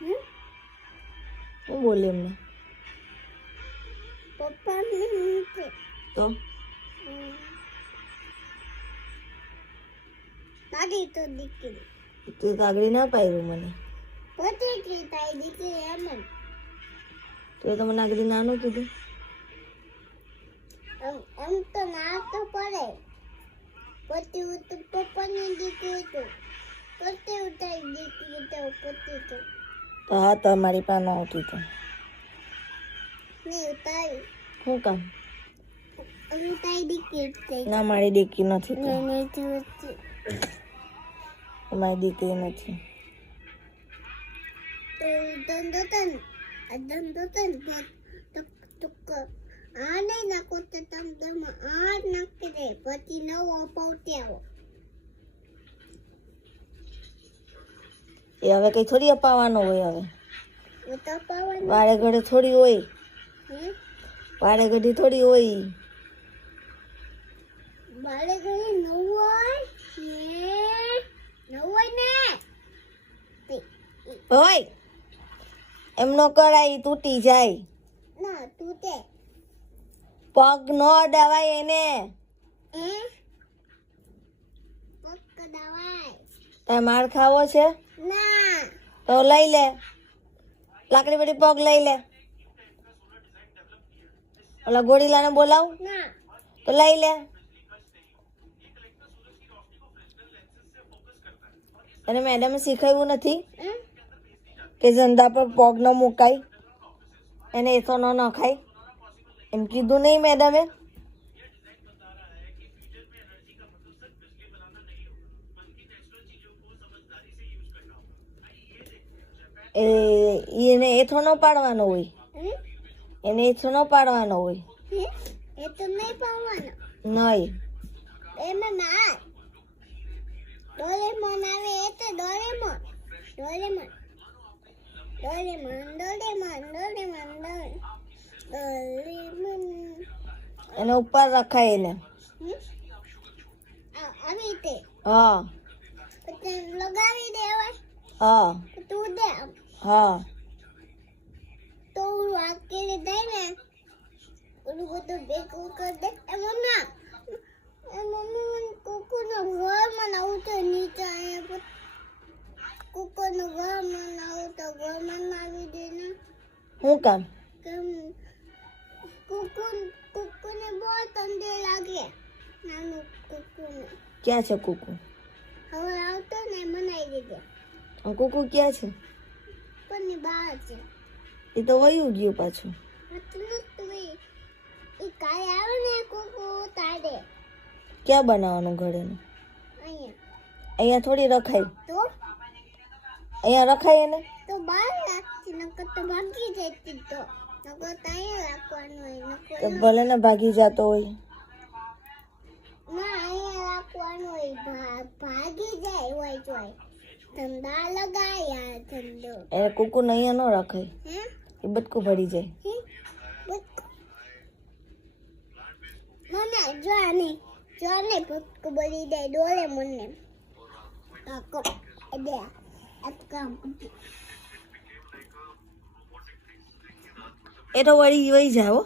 હું બોલે એમને પપ્પા તો તારી તો દીકરી તું કાગડી ના પાડ્યું મને પોતે કે તારી દીકરી એમ તું તો મને આગળ નાનું કીધું એમ તો ના તો પડે પોતે તો પપ્પાની દીકરી તો પોતે તારી દીકરી તો પોતે તો હા તો મારી પાસે નહોતી તો નહીં તારી શું કામ તારી દીકરી ના મારી દીકરી નથી તો નહીં મારી દીકરી નથી આ નહીં નાખો તો તમે આ નાખી દે પછી નવો પૌટી આવો એ હવે કઈ થોડી અપાવવાનો હોય હવે તો પાવાનું વારે ઘડે થોડી હોય વારે ઘડી થોડી હોય બાળે ઘરે નવું હોય ને હોય એમ નો કરાય તૂટી જાય ના તું તે પગ નો અડાવાય એને પક્ક દવાય તારે માર ખાવો છે ના તો લઈ લે લાકડી બધી પગ લઈ લે ઓલા ગોરીલાને બોલાવ ના તો લઈ લે અને મેડમે શીખવ્યું નથી કે ઝંડા પર પગ ન મુકાય એને એસો ન નખાય એમ કીધું નહીં મેડમે એને એથો ન પાડવાનો હોય એને એથો ન પાડવાનો હોય એ તો નહીં પાવાનો નહીં એમાં ના ડોરેમોન આવે એ તો Doraemon Doraemon Doraemon Doraemon Doraemon Doraemon એને ઉપર રખાય એને આવી રીતે હા પછી લગાવી દેવાય હા તું દે હા તો વાકેલે દે ને ઓલું બધું ભેગું કરી દે એમાં ના એ મમ્મી કુકુનું ઘર બનાવું છે નીચે અહીંયા કુકુનું ઘર બનાવું તો ઘર બનાવી દે ને શું કામ કેમ કુકુને બહુ ઠંડી લાગે નાનું કુકુને ક્યાં છે કુકુ હવે આવતો ને બનાવી દીધે કુકુ ક્યાં છે પણ બહાર છે એ તો વયું ગયું પાછું આટલું તું એ કાલે આવે ને કુકુ તારે ક્યાં બનાવવાનું ઘરેનું અહીંયા અહીંયા થોડી રખાય તો અહીંયા રખાય એને તો બહાર રાખતી નકર તો ભાગી જતી તો નકર ત્યાં રાખવાનું હોય તો નકર ભલે ને ભાગી જતો હોય ના અહીંયા રાખવાનું હોય ભાગી જાય હોય જોય ઠંડા લગાયા ઠંડો એને કુકુને અહીંયા ન રખાય હે એ બટકું ભરી જાય ના જો ને ભટકું બળી દે ડોલે મને કાકો દે આ કામ એ તો વળી વહી જાય હો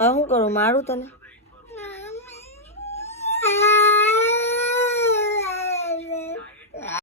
હવે શું કરું મારું તને